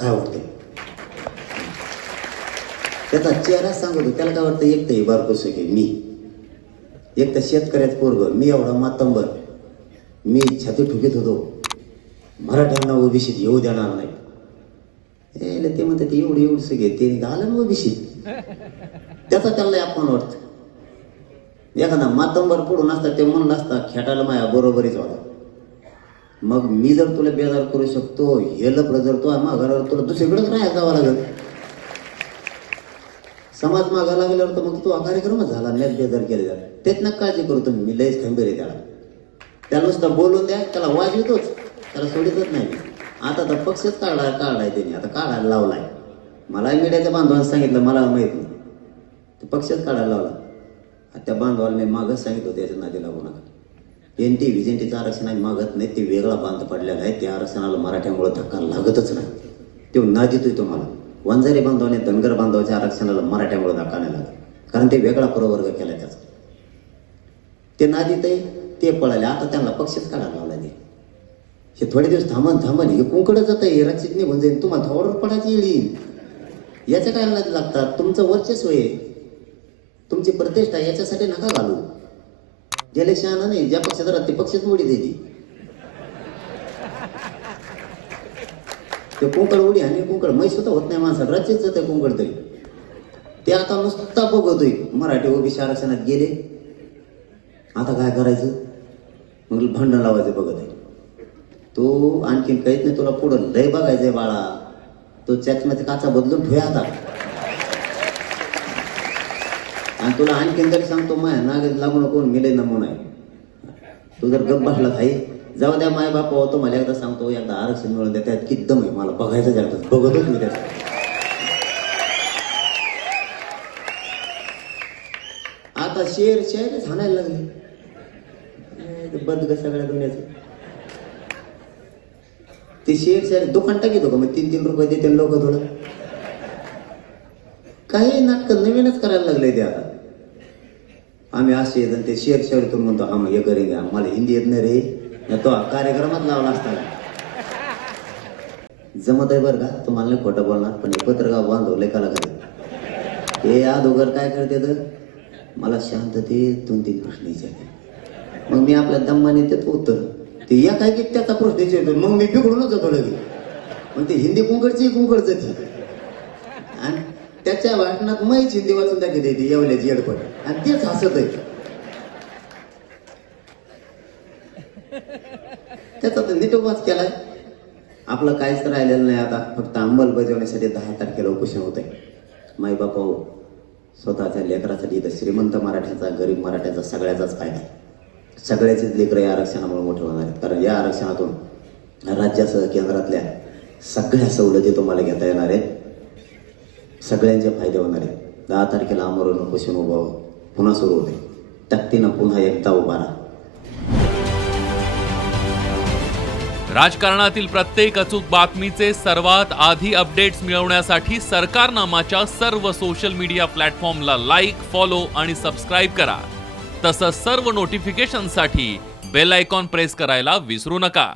काय वाटतंय त्याचा चेहरा सांगतो त्याला काय वाटतं एक तर हे बारकोस आहे मी. एक तर शेतकऱ्यात पोरग मी एवढा मातंबर. मी छाती ठुकीत होतो. मराठ्यांना ओबीसीत येऊ देणार नाही. यायला ते म्हणतात ते एवढी एवढी घे ते आलं ना ओबीसीत. त्याचा त्याला अपमान वाटतं. एखादा मातंबर पडून असता ते म्हणून असता खेटायला माया बरोबरीच होता मग मी जर तुला बेजार करू शकतो हे लपडं जर तो माघारावर तुला दुसरीकडेच राहायला जावं लागेल. समाज मागा लागल्यावर तर मग तो कार्यक्रमच झाला नाही बेजार केलेला. तेच ना काळजी करू तुम्ही मी लयच खंबीर आहे त्याला. त्याला नुसतं बोलून द्या त्याला वाज येतोच त्याला सोडितच नाही. आता तर पक्षच काढाय काढलाय त्यांनी आता काढायला लावलाय. मला मीडियाच्या बांधवांना सांगितलं मला माहीत नाही. ते पक्षच काढायला लावला. त्या बांधवाला मी मागच सांगितलं त्याच्या नादी लागू नका. एन टी व्हिजेंटीचं आरक्षण आम्ही मागत नाही ते वेगळा बांध पडलेला आहे. त्या आरक्षणाला मराठ्यामुळे धक्का लागतच नाही. ते नादितोय तुम्हाला. वंजारी बांधवाने धनगर बांधवाच्या आरक्षणाला मराठ्यामुळे धक्का नाही लागत कारण ते वेगळा प्रवर्ग केला त्याचा. ते ना आहे ते पळाले. आता त्यांना पक्षच काढायला लावला ते हे थोडे दिवस थांबन थांबन. हे कुंकडं जात आहे रचित निघून जाईल. तुम्हाला थोडं पडायची येईल. याच्या काय लागतात? तुमचं वर्चस्व आहे. तुमची प्रतिष्ठा याच्यासाठी नका घालू. गेले शहाणा नाही ज्या पक्षात राहते ते पक्षच मोडी द्यायची. ते कुंकड उडी आणि कुंकड मै सुद्धा होत नाही माणसाला राज्यच जाते कुंकड तरी. ते आता नुसता बघतोय मराठी ओबीसी आरक्षणात गेले. आता काय करायचं? मग भांडण लावायचं बघत आहे. तो आणखीन काहीच नाही तुला पुढं लय बघायचंय बाळा. तो त्याच्यामध्ये काचा बदलून ठेवा आता. आणि तुला आणखीन तरी सांगतो माया नागेत लागू नको मिले नमुना आहे. तू जर गप बसला भाई जाऊ द्या माय बापा होतो मला एकदा सांगतो एकदा आरक्षण मिळून द्या त्यात किद्दम आहे मला बघायचं जातं बघतोच मी त्याचं आता शेर शेरच हाणायला लागले. बंद का सगळ्या दुनियाचं. ते शेर शेर दुकान टाकीतो का मग तीन तीन रुपये देते लोक थोडं काही नाटक नवीनच करायला लागले ते आता. आम्ही असे येत आणि ते शेर शेअरतून म्हणतो हा मग हे करेन मला हिंदी येत नाही रे. नाही तो कार्यक्रमात लावला असताना जमत आहे बरं का? तुम्हाला नाही खोटं बोलणार पण हे पत्रगाव बांधवले कलाकार हे अगोदर काय करते तर मला शांतते दोन तीन प्रश्न विचारते मग मी आपल्या दम्माने ते उत्तर ते या काय की त्याचा प्रश्न विचारतो. मग मी बिघडूनच जातो लगे मग ते हिंदी कुंकडची कुंकडच जाते त्याच्या भाषणात मैच हिंदी वाचून दाखवते ती येवल्याची येडपट. आणि तेच हसत आहे. त्याचा तर नीटोपास केलाय. आपलं काहीच राहिलेलं नाही आता. फक्त अंमलबजावणीसाठी दहा तारखेला उपोषण होत आहे माई बापा स्वतःच्या लेकरासाठी इथं श्रीमंत मराठ्याचा गरीब मराठ्याचा सगळ्याचाच फायदा आहे. सगळ्याचेच लेकरं या आरक्षणामुळे मोठे होणार आहेत. कारण या आरक्षणातून राज्यासह केंद्रातल्या सगळ्या सवलती तुम्हाला घेता येणार आहेत. सगळ्यांचे फायदे होणार आहे दहा तारखेला आमरण उपोषण उभावं पुन्हा सुरू होते. तक्तीनं पुन्हा एकदा उभा राहा. राजकारणातील प्रत्येक अचूक बातमीचे सर्वात आधी अपडेट्स मिळवण्यासाठी सरकारनामाच्या सर्व सोशल मीडिया प्लॅटफॉर्मला लाईक फॉलो आणि सबस्क्राईब करा. तसंच सर्व नोटिफिकेशनसाठी बेल आयकॉन प्रेस करायला विसरू नका.